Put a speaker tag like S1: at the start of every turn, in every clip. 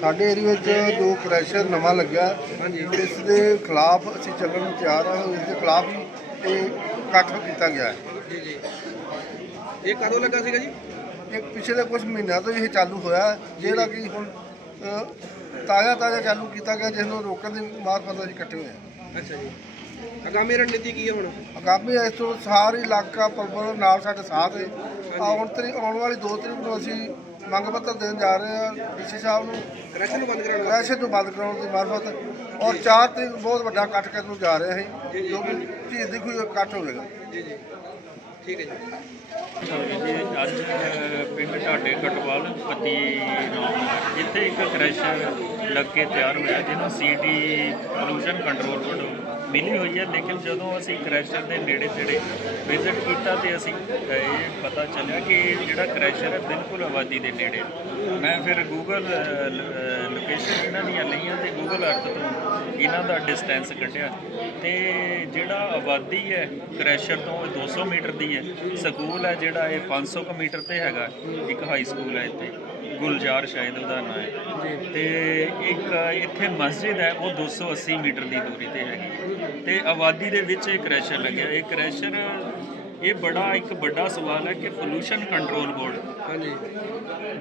S1: ਸਾਡੇ ਏਰੀਆ ਵਿੱਚ ਜੋ ਕ੍ਰੈਸ਼ਰ ਨਵਾਂ ਲੱਗਾ ਇਸ ਦੇ ਖਿਲਾਫ ਅਸੀਂ ਚੱਲਣ ਨੂੰ ਤਿਆਰ ਹਾਂ ਇਸ ਦੇ ਖਿਲਾਫ ਇਹ ਇਕੱਠ ਕੀਤਾ ਗਿਆ ਹੈ।
S2: ਜੀ ਜੀ। ਇਹ ਕਦੋਂ ਲੱਗਾ ਸੀਗਾ ਜੀ?
S1: ਇਹ ਪਿਛਲੇ ਕੁਝ ਮਹੀਨਿਆਂ ਤੋਂ ਇਹ ਚਾਲੂ ਹੋਇਆ ਜਿਹੜਾ ਕਿ ਹੁਣ ਤਾਜ਼ਾ ਤਾਜ਼ਾ ਚਾਲੂ ਕੀਤਾ ਗਿਆ ਜਿਸ ਨੂੰ ਰੋਕਣ ਦੀ ਮਾਰਫਤ ਅਸੀਂ ਇਕੱਠੇ ਹੋਏ ਹਾਂ।
S2: ਅੱਛਾ ਜੀ। ਆਗਾਮੀ ਰਣਨੀਤੀ ਕੀ ਹੈ ਹੁਣ?
S1: ਅਗਾਮੀ ਇਸ ਤੋਂ ਸਾਰੀ ਇਲਾਕਾ ਪ੍ਰਬੰਧ ਨਾਲ ਸਾਡੇ ਸਾਥ ਹੈ। ਆਉਣ ਤਰੀ ਆਉਣ ਵਾਲੀ 2 ਤਰੀਕ ਨੂੰ ਅਸੀਂ ਮੰਗ ਪੱਤਰ ਦੇਣ ਜਾ ਰਹੇ ਹਾਂ ਡੀਸੀ ਸਾਹਿਬ ਨੂੰ।
S2: ਰੈਸ਼ਨ ਨੂੰ ਬੰਦ ਕਰਾਉਣਾ
S1: ਰੈਸ਼ਨ ਨੂੰ ਬੰਦ ਕਰਾਉਣ ਦੀ ਮਾਰਫਤ। ਔਰ 4 ਤਰੀਕ ਨੂੰ ਬਹੁਤ ਵੱਡਾ ਇਕੱਠ ਕਰਨ ਨੂੰ ਜਾ ਰਹੇ ਹਾਂ ਜੋ ਕਿ ਝੀਲ ਦੀ ਕੋਈ ਇਕੱਠ ਹੋਵੇਗਾ।
S2: ਜੀ ਜੀ। ਠੀਕ ਹੈ ਜੀ।
S3: ਜੀ ਅੱਜ ਪਿੰਡ ਢਾਡੇ ਕਟਵਾਲ ਪਤੀ ਨਾਮ ਜਿੱਥੇ ਇੱਕ ਕ੍ਰੈਸ਼ਰ ਲੱਗ ਕੇ ਤਿਆਰ ਹੋਇਆ ਜਿਹਨੂੰ ਸੀਡੀ ਪੋਲੂਸ਼ਨ ਕੰਟਰੋਲ ਵੱਲੋਂ ਮਿਲੀ ਹੋਈ ਹੈ, ਲੇਕਿਨ ਜਦੋਂ ਅਸੀਂ ਕ੍ਰੈਸ਼ਰ ਦੇ ਨੇੜੇ ਤੇੜੇ ਵਿਜ਼ਿਟ ਕੀਤਾ ਤੇ ਅਸੀਂ ਇਹ ਪਤਾ ਚੱਲਿਆ ਕਿ ਜਿਹੜਾ ਕ੍ਰੈਸ਼ਰ ਹੈ, ਬਿਲਕੁਲ ਆਬਾਦੀ ਦੇ ਨੇੜੇ। ਮੈਂ ਫਿਰ ਗੂਗਲ ਲੋਕੇਸ਼ਨ ਇਹਨਾਂ ਦੀਆਂ ਲਈਆਂ ਤੇ ਗੂਗਲ ਅਰਥ ਤੋਂ ਇਹਨਾਂ ਦਾ ਡਿਸਟੈਂਸ ਕੱਢਿਆ। ਤੇ ਜਿਹੜਾ ਆਬਾਦੀ ਹੈ ਕ੍ਰੈਸ਼ਰ ਤੋਂ ਇਹ 200 ਮੀਟਰ ਦੀ ਹੈ, ਸਕੂਲ ਹੈ ਜਿਹੜਾ, ਇਹ 500 ਕੁ ਮੀਟਰ ਤੇ ਹੈਗਾ, ਇੱਕ ਹਾਈ ਸਕੂਲ ਹੈ ਇੱਥੇ। ਗੁਲਜ਼ਾਰ ਸ਼ਾਇਦ ਉਹਦਾ ਨਾਂ ਹੈ। ਤੇ ਇੱਕ ਇੱਥੇ ਮਸਜਿਦ ਹੈ ਉਹ 280 ਮੀਟਰ ਦੀ ਦੂਰੀ ਤੇ ਹੈਗੀ। ਤੇ ਆਬਾਦੀ ਦੇ ਵਿੱਚ ਇਹ ਕ੍ਰੈਸ਼ਰ ਲੱਗਿਆ। ਇਹ ਕ੍ਰੈਸ਼ਰ ਇਹ ਬੜਾ ਇੱਕ ਵੱਡਾ ਸਵਾਲ ਹੈ ਕਿ ਪੋਲੂਸ਼ਨ ਕੰਟਰੋਲ ਬੋਰਡ
S2: ਹਾਂਜੀ।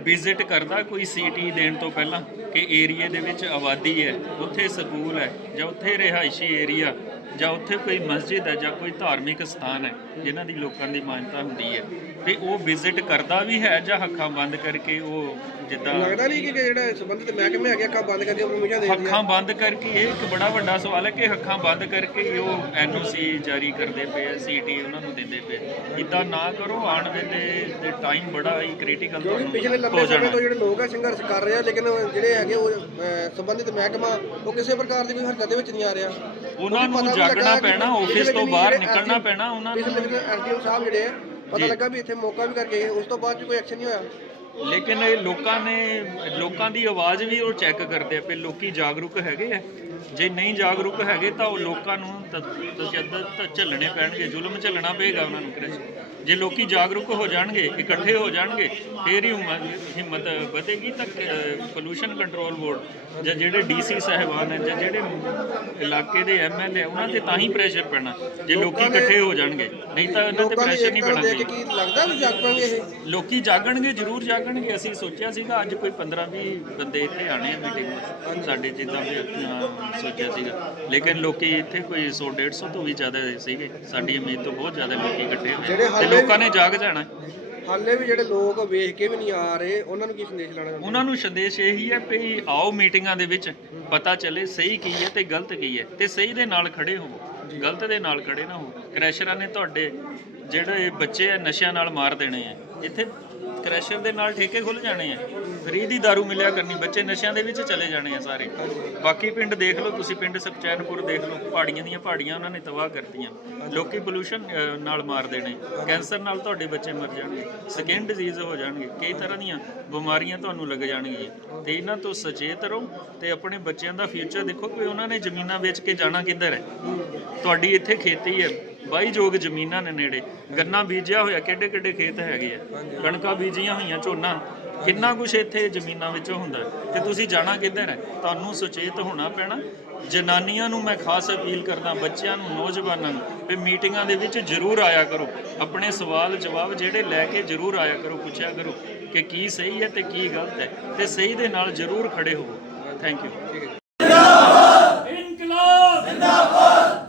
S3: ਵਿਜ਼ਿਟ ਕਰਦਾ ਕੋਈ ਸੀਟੀ ਦੇਣ ਤੋਂ ਪਹਿਲਾਂ ਕਿ ਏਰੀਏ ਦੇ ਵਿੱਚ ਆਬਾਦੀ ਹੈ ਉੱਥੇ ਸਕੂਲ ਹੈ ਜਾਂ ਉੱਥੇ ਰਿਹਾਇਸ਼ੀ ਏਰੀਆ ਜਾਂ ਉੱਥੇ ਕੋਈ ਮਸਜਿਦ ਹੈ ਜਾਂ ਕੋਈ ਧਾਰਮਿਕ ਸਥਾਨ ਹੈ ਜਿਨ੍ਹਾਂ ਦੀ ਲੋਕਾਂ ਦੀ ਮਾਨਤਾ ਹੁੰਦੀ ਹੈ। ਤੇ ਉਹ ਵਿਜ਼ਿਟ ਕਰਦਾ ਵੀ ਹੈ ਜਾਂ ਅੱਖਾਂ ਬੰਦ ਕਰਕੇ ਉਹ ਜਿੱਦਾਂ
S2: ਲੱਗਦਾ ਨਹੀਂ ਕਿ ਜਿਹੜਾ ਸੰਬੰਧਿਤ ਮਹਿਕਮੇ ਹੈਗੇ ਅੱਖਾਂ ਬੰਦ ਕਰਕੇ ਪਰਮਿਸ਼ਨ ਦੇ ਦਿੰਦੇ
S3: ਅੱਖਾਂ ਬੰਦ ਕਰਕੇ ਇਹ ਇੱਕ ਬੜਾ ਵੱਡਾ ਸਵਾਲ ਹੈ ਕਿ ਅੱਖਾਂ ਬੰਦ ਕਰਕੇ ਉਹ ਐਨਓਸੀ ਜਾਰੀ ਕਰਦੇ ਪਏ ਆ ਸੀਟੀ ਉਹਨਾਂ ਨੂੰ ਦਿੰਦੇ ਪਏ ਇਦਾਂ ਨਾ ਕਰੋ ਆਉਣ ਵੇਲੇ ਦੇ ਟਾਈਮ ਬੜਾ ਹੀ ਕ੍ਰਿਟੀਕਲ
S2: ਕਿਉਂਕਿ ਪਿਛਲੇ ਲੰਬੇ ਸਮੇਂ ਤੋਂ ਜਿਹੜੇ ਲੋਕ ਆ ਸੰਘਰਸ਼ ਕਰ ਰਹੇ ਆ ਲੇਕਿਨ ਜਿਹੜੇ ਹੈਗੇ ਉਹ ਸੰਬੰਧਿਤ ਮਹਿਕਮਾ ਉਹ ਕਿਸੇ ਪ੍ਰਕਾਰ ਦੀ ਕੋਈ ਹਰਕਤ ਦੇ ਵਿੱਚ ਨਹੀਂ ਆ ਰਿਹਾ।
S3: ਉਹਨਾਂ ਨੂੰ ਜਾਗਣਾ ਪੈਣਾ ਆਫਿਸ ਤੋਂ ਬਾਹਰ ਨਿਕਲਣਾ ਪੈਣਾ ਉਹਨਾਂ ਨੂੰ।
S2: ਐਸਡੀਓ ਸਾਹਿਬ ਜਿਹੜੇ ਆ ਪਤਾ। ਲੱਗਾ ਵੀ ਇੱਥੇ ਮੌਕਾ ਵੀ ਕਰਕੇ ਉਸ ਤੋਂ ਬਾਅਦ 'ਚ ਕੋਈ ਐਕਸ਼ਨ ਨਹੀਂ ਹੋਇਆ।
S3: ਲੇਕਿਨ ਇਹ ਲੋਕਾਂ ਨੇ ਲੋਕਾਂ ਦੀ ਆਵਾਜ਼ ਵੀ ਉਹ ਚੈੱਕ ਕਰਦੇ ਆ ਕਿ ਲੋਕੀ ਜਾਗਰੂਕ ਹੈਗੇ ਆ। ਜੇ ਨਹੀਂ ਜਾਗਰੂਕ ਹੈਗੇ ਤਾਂ ਉਹ ਲੋਕਾਂ ਨੂੰ ਤਸ਼ੱਦਦ ਝੱਲਣੇ ਪੈਣਗੇ ਜ਼ੁਲਮ ਝੱਲਣਾ ਪਏਗਾ ਉਹਨਾਂ ਨੂੰ ਕ੍ਰਿਸ਼ ਜੇ ਲੋਕੀ ਜਾਗਰੂਕ ਹੋ ਜਾਣਗੇ ਇਕੱਠੇ ਹੋ ਜਾਣਗੇ ਫੇਰ ਹੀ ਹਿੰਮਤ- ਹਿੰਮਤ ਵਧੇਗੀ ਤਾਂ ਪੋਲੂਸ਼ਨ ਕੰਟਰੋਲ ਬੋਰਡ ਜਾਂ ਜਿਹੜੇ ਡੀਸੀ ਸਾਹਿਬਾਨ ਹੈ ਜਾਂ ਜਿਹੜੇ ਇਲਾਕੇ ਦੇ ਐਮਐਲਏ ਉਹਨਾਂ ਤੇ ਤਾਂ ਹੀ ਪ੍ਰੈਸ਼ਰ ਪੈਣਾ ਜੇ ਲੋਕੀ ਇਕੱਠੇ ਹੋ ਜਾਣਗੇ। ਨਹੀਂ ਤਾਂ ਉਹਨਾਂ ਤੇ ਪ੍ਰੈਸ਼ਰ ਨਹੀਂ ਪੈਣਾ
S2: ਕੇ ਲੱਗਦਾ ਵੀ ਜਾਗ ਪਾਂਗੇ ਇਹ?
S3: ਲੋਕੀ ਜਾਗਣਗੇ ਜ਼ਰੂਰ ਜਾਗਣਗੇ। ਅਸੀਂ ਸੋਚਿਆ ਸੀਗਾ ਅੱਜ ਕੋਈ 15 20 ਬੰਦੇ ਇੱਥੇ ਆਣੇ ਆ ਮੀਟਿੰਗ ਵਿੱਚ। ਸਾਡੇ ਜਿੱਦਾਂ ਵੀ ਸੋਚਿਆ ਸੀਗਾ। ਲੇਕਿਨ ਲੋਕੀ ਇੱਥੇ ਕੋਈ 100 150 ਤੋਂ ਵੀ ਜ਼ਿਆਦਾ ਸੀਗੇ। ਸਾਡੀ ਉਮੀਦ ਤੋਂ ਬਹੁਤ ਜ਼ਿਆਦਾ ਲੋਕੀ ਇਕੱਠੇ ਹੋਏ ਲੋਕਾਂ ਨੇ ਜਾਗ ਜਾਣਾ।
S2: ਹਾਲੇ ਵੀ ਜਿਹੜੇ ਲੋਕ ਵੇਖ ਕੇ ਵੀ ਨਹੀਂ ਆ ਰਹੇ ਉਹਨਾਂ ਨੂੰ ਕੀ ਸੰਦੇਸ਼ ਲਾਣਾ ਚਾਹੁੰਦੇ?
S3: ਉਹਨਾਂ ਨੂੰ ਸੰਦੇਸ਼ ਇਹੀ ਹੈ ਵੀ ਆਓ ਮੀਟਿੰਗਾਂ ਦੇ ਵਿੱਚ ਪਤਾ ਚੱਲੇ ਸਹੀ ਕੀ ਹੈ ਤੇ ਗਲਤ ਕੀ ਹੈ ਤੇ ਸਹੀ ਦੇ ਨਾਲ ਖੜੇ ਹੋਵੋ ਗਲਤ ਦੇ ਨਾਲ ਖੜੇ ਨਾ ਹੋ ਕ੍ਰੈਸ਼ਰਾਂ ਨੇ ਤੁਹਾਡੇ ਜਿਹੜੇ ਬੱਚੇ ਆ ਨਸ਼ਿਆਂ ਨਾਲ ਮਾਰ ਦੇਣੇ ਆ। ਇੱਥੇ ਕ੍ਰੈਸ਼ਰ ਦੇ ਨਾਲ ਠੇਕੇ ਖੁੱਲ ਜਾਣੇ ਆ। ਫਰੀ ਦੀ दारू ਮਿਲਿਆ ਕਰਨੀ, ਬੱਚੇ ਨਸ਼ਿਆਂ ਦੇ ਵਿੱਚ ਚਲੇ ਜਾਣੇ ਆ ਸਾਰੇ। ਬਾਕੀ ਪਿੰਡ ਦੇਖ ਲਓ, ਤੁਸੀਂ ਪਿੰਡ ਸੁਖਚੈਨਪੁਰ ਦੇਖ ਲਓ, ਪਹਾੜੀਆਂ ਦੀਆਂ ਪਹਾੜੀਆਂ ਉਹਨਾਂ ਨੇ ਤਬਾਹ ਕਰਤੀਆਂ। ਲੋਕੀ ਪੋਲੂਸ਼ਨ ਨਾਲ ਮਾਰ ਦੇਣੇ। ਕੈਂਸਰ ਨਾਲ ਤੁਹਾਡੇ ਬੱਚੇ ਮਰ ਜਾਣਗੇ ਸਕਿਨ ਡਿਜ਼ੀਜ਼ ਹੋ ਜਾਣਗੇ, ਕਈ ਤਰ੍ਹਾਂ ਦੀਆਂ ਬਿਮਾਰੀਆਂ ਤੁਹਾਨੂੰ ਲੱਗ ਜਾਣਗੀਆਂ। ਤੇ ਇਹਨਾਂ ਤੋਂ ਸਚੇਤ ਰਹੋ ਤੇ ਆਪਣੇ ਬੱਚਿਆਂ ਦਾ ਫਿਊਚਰ ਦੇਖੋ ਕਿ ਉਹਨਾਂ ਨੇ ਜ਼ਮੀਨਾਂ ਵੇਚ ਕੇ ਜਾਣਾ ਕਿੱਧਰ ਹੈ। ਤੁਹਾਡੀ ਇੱਥੇ ਖੇਤੀ ਹੈ। ਬਾਈ ਜੋਗ ਜ਼ਮੀਨਾਂ ਨੇ ਨੇੜੇ। ਗੰਨਾ ਬੀਜਿਆ ਹੋਇਆ ਕਿੱਡੇ ਕਿੱਡੇ ਖੇਤ ਹੈਗੇ ਆ। ਕਣਕਾਂ ਬੀਜੀਆਂ ਹੋਈਆਂ ਝੋਨਾ। ਕਿੰਨਾ ਕੁਝ ਇੱਥੇ ਜ਼ਮੀਨਾਂ ਵਿੱਚੋਂ ਹੁੰਦਾ। ਤੇ ਤੁਸੀਂ ਜਾਣਾ ਕਿੱਧਰ ਹੈ? ਤੁਹਾਨੂੰ ਸੁਚੇਤ ਹੋਣਾ ਪੈਣਾ। ਜਨਾਨੀਆਂ ਨੂੰ ਮੈਂ ਖਾਸ ਅਪੀਲ ਕਰਦਾ ਬੱਚਿਆਂ ਨੂੰ ਨੌਜਵਾਨਾਂ ਨੂੰ ਵੀ ਮੀਟਿੰਗਾਂ ਦੇ ਵਿੱਚ ਜ਼ਰੂਰ ਆਇਆ ਕਰੋ। ਆਪਣੇ ਸਵਾਲ ਜਵਾਬ ਜਿਹੜੇ ਲੈ ਕੇ ਜ਼ਰੂਰ ਆਇਆ ਕਰੋ ਪੁੱਛਿਆ ਕਰੋ ਕਿ ਕੀ ਸਹੀ ਹੈ ਤੇ ਕੀ ਗਲਤ ਹੈ। ਤੇ ਸਹੀ ਦੇ ਨਾਲ ਜ਼ਰੂਰ ਖੜੇ ਹੋਵੋ। ਥੈਂਕ ਯੂ
S4: ਇਨਕਲਾਬ ਜ਼ਿੰਦਾਬਾਦ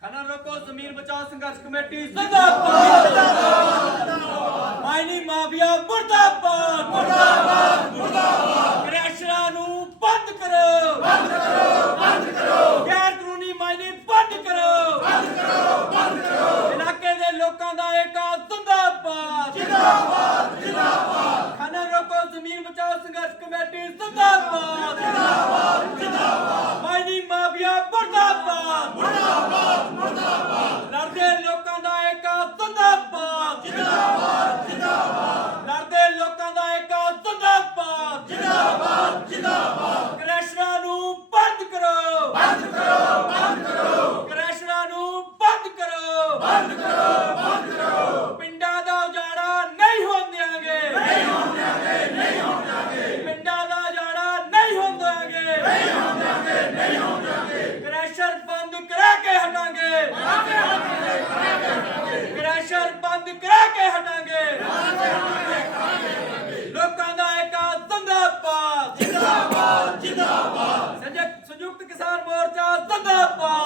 S4: ਖਨਾ ਲੋਕੋ ਜ਼ਮੀਨ ਬਚਾਓ ਸੰਘਰਸ਼ ਕਮੇਟੀ ਜ਼ਿੰਦਾਬਾਦ। ਜ਼ਿੰਦਾਬਾਦ। ਮਾਈਨਿੰਗ ਮਾਫੀਆ ਮੁਰਦਾਬਾਦ। ਮੁਰਦਾਬਾਦ ਮੁਰਦਾਬਾਦ। ਕ੍ਰੈਸ਼ਰਾਂ ਨੂੰ ਬੰਦ ਕਰੋ। ਬੰਦ ਕਰੋ ਬੰਦ ਕਰੋ। ਗੈਰ ਕਾਨੂੰਨੀ ਮਾਈਨਿੰਗ ਬੰਦ ਕਰੋ। ਬੰਦ ਕਰੋ ਬੰਦ ਕਰੋ। ਇਲਾਕੇ ਦੇ ਲੋਕਾਂ ਦਾ ਏਕਾ ਜ਼ਿੰਦਾਬਾਦ। ਜ਼ਿੰਦਾਬਾਦ ਜ਼ਿੰਦਾਬਾਦ। ਖਨਾ ਲੋਕੋ ਜ਼ਮੀਨ ਬਚਾਓ ਸੰਘਰਸ਼ ਕਮੇਟੀ ਜ਼ਿੰਦਾਬਾਦ। ਮਾਈਨਿੰਗ ਮਾਫੀਆ ਮੁਰਦਾਬਾਦ। ਮੁਰਦਾਬਾਦ।
S3: wonderful.